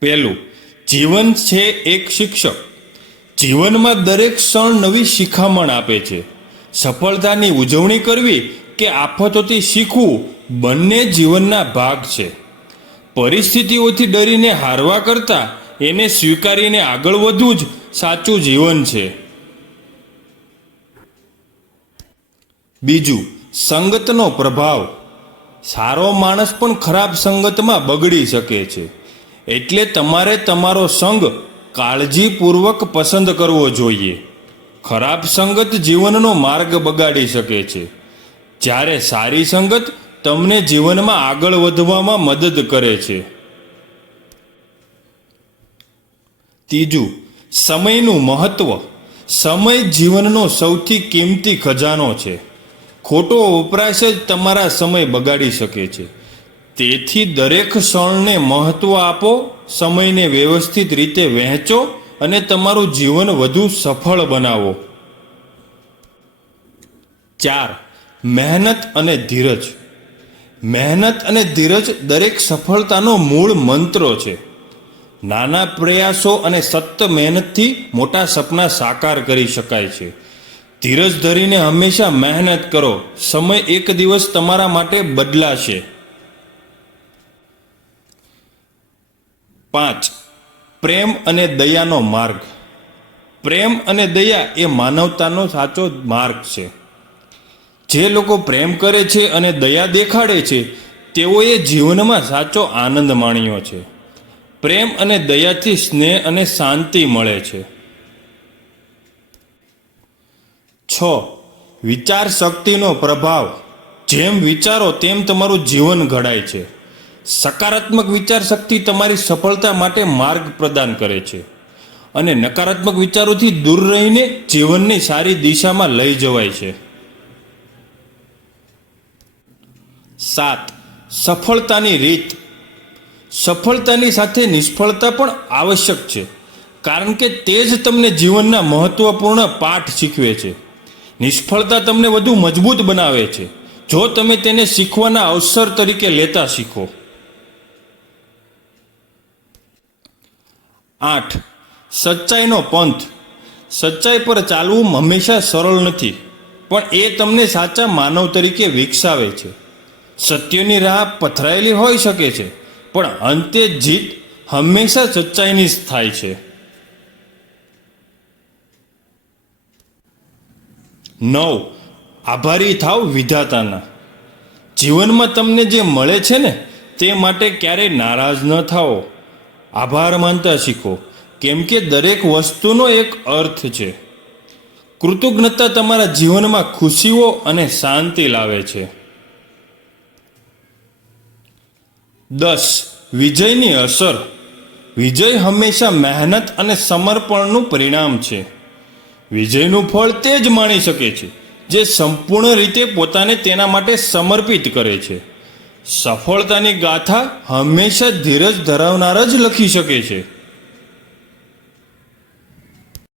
પહેલું, જીવન છે એક શિક્ષક. જીવનમાં દરેક ક્ષણ નવી શિખામણ આપે છે. સફળતાની ઉજવણી કરવી કે આફતોથી શીખવું બંને જીવનના ભાગ છે. પરિસ્થિતિઓથી ડરીને હારવા કરતાં એને સ્વીકારીને આગળ વધવું જ સાચું જીવન છે. બીજું, સંગતનો પ્રભાવ. સારો માણસ પણ ખરાબ સંગતમાં બગડી શકે છે. એટલે તમારે તમારો સંગ કાળજીપૂર્વક પસંદ કરવો જોઈએ. ખરાબ સંગત જીવનનો માર્ગ બગાડી શકે છે. જ્યારે સારી સંગત તમને જીવનમાં આગળ વધવામાં મદદ કરે છે. ત્રીજું, સમયનું મહત્વ. સમય જીવનનો સૌથી કિંમતી ખજાનો છે. ખોટો વપરાશ જ તમારા સમય બગાડી શકે છે. તેથી દરેક ક્ષણને મહત્વ આપો, સમયને વ્યવસ્થિત રીતે વહેંચો અને તમારું જીવન વધુ સફળ બનાવો. ચાર, મહેનત અને ધીરજ. મહેનત અને ધીરજ દરેક સફળતાનો મૂળ મંત્રો છે. નાના પ્રયાસો અને સતત મહેનતથી મોટા સપના સાકાર કરી શકાય છે. ધીરજ ધરીને હંમેશા મહેનત કરો. સમય એક દિવસ તમારા માટે બદલાશે. પાંચ. પ્રેમ અને દયાનો માર્ગ. પ્રેમ અને દયા એ માનવતાનો સાચો માર્ગ છે. જે લોકો પ્રેમ કરે છે અને દયા દેખાડે છે, તેઓએ જીવનમાં સાચો આનંદ માણ્યો છે. પ્રેમ અને દયાથી સ્નેહ અને શાંતિ મળે છે. છ. વિચાર શક્તિનો પ્રભાવ. જેમ વિચારો, તેમ તમારું જીવન ઘડાય છે. સકારાત્મક વિચાર શક્તિ તમારી સફળતા માટે માર્ગ પ્રદાન કરે છે. અને નકારાત્મક વિચારોથી દૂર રહીને જીવનની સારી દિશામાં લઈ જવાય છે. સાત, સફળતાની રીત. સફળતાની સાથે નિષ્ફળતા પણ આવશ્યક છે, કારણ કે તે જ તમને જીવનના મહત્વપૂર્ણ પાઠ શીખવે છે. નિષ્ફળતા તમને વધુ મજબૂત બનાવે છે. જો તમે તેને શીખવાના અવસર તરીકે લેતા શીખો. આઠ. સચ્ચાઈનો પંથ. સચ્ચાઈ પર ચાલવું હંમેશા સરળ નથી, પણ એ તમને સાચા માનવ તરીકે વિકસાવે છે. સત્યની રાહ પથરાયેલી હોઈ શકે છે, પણ અંતે જીત હંમેશા સચ્ચાઈની જ થાય છે. નવ. આભારી થાવ વિધાતાના. જીવનમાં તમને જે મળે છે ને, તે માટે ક્યારેય નારાજ ન થાઓ. આભાર માનતા શીખો. કેમ કે દરેક વસ્તુનો એક અર્થ છે. કૃતજ્ઞતા તમારા જીવનમાં ખુશીઓ અને શાંતિ લાવે છે. દસ, વિજયની અસર. વિજય હંમેશા મહેનત અને સમર્પણનું પરિણામ છે. વિજયનું ફળ તે જ માણી શકે છે, જે સંપૂર્ણ રીતે પોતાને તેના માટે સમર્પિત કરે છે. સફળતાની ગાથા હંમેશા ધીરજ ધરાવનાર જ લખી શકે છે.